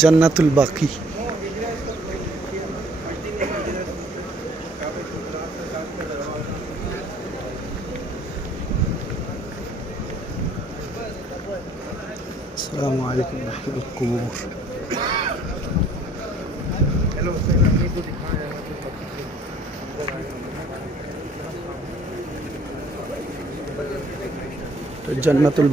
জান্নাতুল বাকি السلام عليكم ورحمة القبور তো জান্নাতুল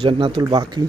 जन्नतुल बाकी।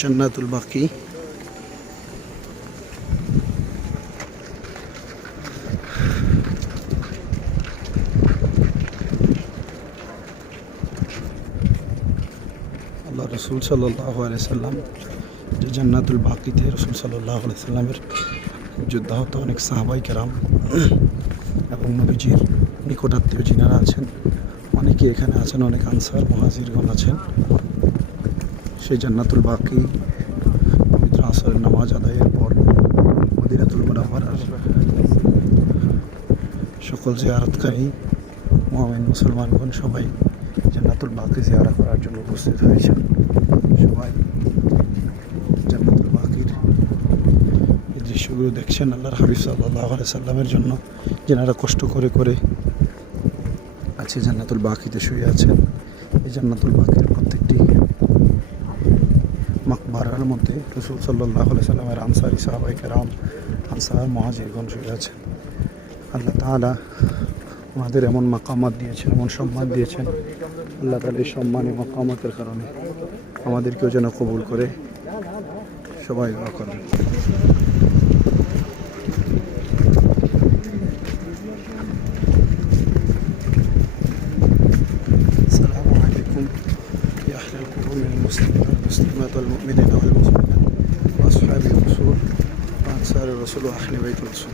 জান্নাতুল বাকি আল্লাহ রসুল সাল্লাহ সাল্লাম যে জান্নাতুল বাকিতে রসুল সাল্লাহ সাল্লামের যোদ্ধাহত অনেক সাহাবাই কেরাম এবং নবীজির নিকটাত্মীয় যিনারা আছেন, অনেকে এখানে আছেন, অনেক আনসার, মহাজিরগণ আছেন। সেই জান্নাতুল বাকি, পবিত্র আসরের নামাজ আদায়ের পর মদিনাতুল মুনাওয়ারার সকল জিয়ারতকারী মোহামেন মুসলমানগণ সবাই জান্নাতুল বাকি জিয়ারা করার জন্য উপস্থিত হয়েছেন। সবাই জান্নাতুল বাকির এই দৃশ্যগুলো দেখছেন আল্লাহর হাবিব সাল্লাহ সাল্লামের জন্য, যেনারা কষ্ট করে করে আছে জান্নাতুল বাকিতে শুয়ে আছেন। এই জান্নাতুল বাকির প্রত্যেকটি মাকবারার মধ্যে রসুল সাল্লাহ সাল্লামের আনসারি সাহাবাই কেরাম আনসার মহাজিরগণ শুয়ে আছেন আল্লাহ তালা ওনাদের এমন মাকামাত দিয়েছেন এমন সম্মান দিয়েছেন আল্লাহ তালা এই সম্মানে মাকামাতের কারণে আমাদেরকেও যেন কবুল করে সবাই দোয়া করেন السلام عليكم يا أهل القرون المسلمين والمسلمات والمؤمنين والمسلمات وأصحاب الرسول وأنصار الرسول وأهل بيت الرسول